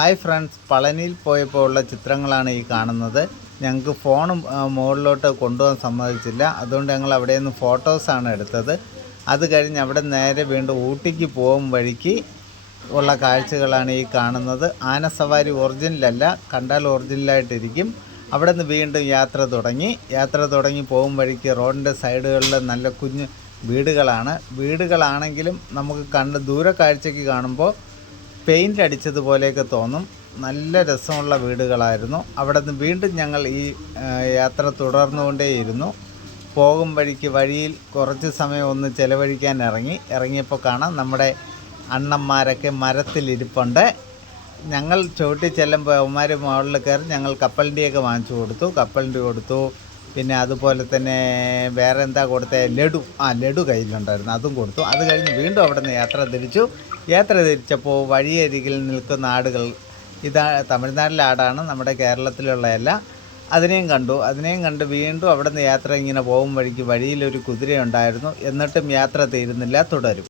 Hi friends, പളനിയിൽ പോയപ്പോൾ ഉള്ള ചിത്രങ്ങളാണ് ഈ കാണുന്നത്. ഞങ്ങൾക്ക് ഫോണും മുകളിലോട്ട് കൊണ്ടുപോകാൻ സമ്മതിച്ചില്ല. അതുകൊണ്ട് ഞങ്ങൾ അവിടെ നിന്ന് ഫോട്ടോസാണ് എടുത്തത്. അത് കഴിഞ്ഞ് അവിടെ നേരെ വീണ്ടും ഊട്ടിക്ക് പോകും വഴിക്ക് ഉള്ള കാഴ്ചകളാണ് ഈ കാണുന്നത്. ആനസവാരി ഒറിജിനലല്ല, കണ്ടാൽ ഒറിജിനലായിട്ടിരിക്കും. അവിടെ നിന്ന് വീണ്ടും യാത്ര തുടങ്ങി പോകും വഴിക്ക് റോഡിൻ്റെ സൈഡുകളിൽ നല്ല കുഞ്ഞ് വീടുകളാണെങ്കിലും നമുക്ക് ദൂരെ കാഴ്ചയ്ക്ക് കാണുമ്പോൾ പെയിൻ്റ് അടിച്ചതുപോലെയൊക്കെ തോന്നും. നല്ല രസമുള്ള വീടുകളായിരുന്നു. അവിടെ നിന്ന് വീണ്ടും ഞങ്ങൾ ഈ യാത്ര തുടർന്നുകൊണ്ടേയിരുന്നു. പോകും വഴിയിൽ കുറച്ച് സമയം ഒന്ന് ചിലവഴിക്കാൻ ഇറങ്ങിയപ്പോൾ കാണാം നമ്മുടെ അണ്ണന്മാരൊക്കെ മരത്തിലിരിപ്പുണ്ട്. ഞങ്ങൾ ചവിട്ടി ചെല്ലുമ്പോൾ അവന്മാർ മുകളിൽ കയറി ഞങ്ങൾ കപ്പലണ്ടിയൊക്കെ വാങ്ങിച്ചു കൊടുത്തു. പിന്നെ അതുപോലെ തന്നെ വേറെ എന്താ കൊടുത്തേ, ലഡു കയ്യിലുണ്ടായിരുന്നു, അതും കൊടുത്തു. അത് കഴിഞ്ഞ് വീണ്ടും അവിടെ നിന്ന് യാത്ര തിരിച്ചപ്പോൾ വഴിയരികിൽ നിൽക്കുന്ന ആടുകൾ, ഇതാ തമിഴ്നാട്ടിലെ ആടാണ്, നമ്മുടെ കേരളത്തിലുള്ളതല്ല. അതിനെയും കണ്ട് വീണ്ടും അവിടെ നിന്ന് യാത്ര ഇങ്ങനെ പോകും വഴിക്ക് വഴിയിലൊരു കുതിരയുണ്ടായിരുന്നു. എന്നിട്ടും യാത്ര തീരുന്നില്ല, തുടരും.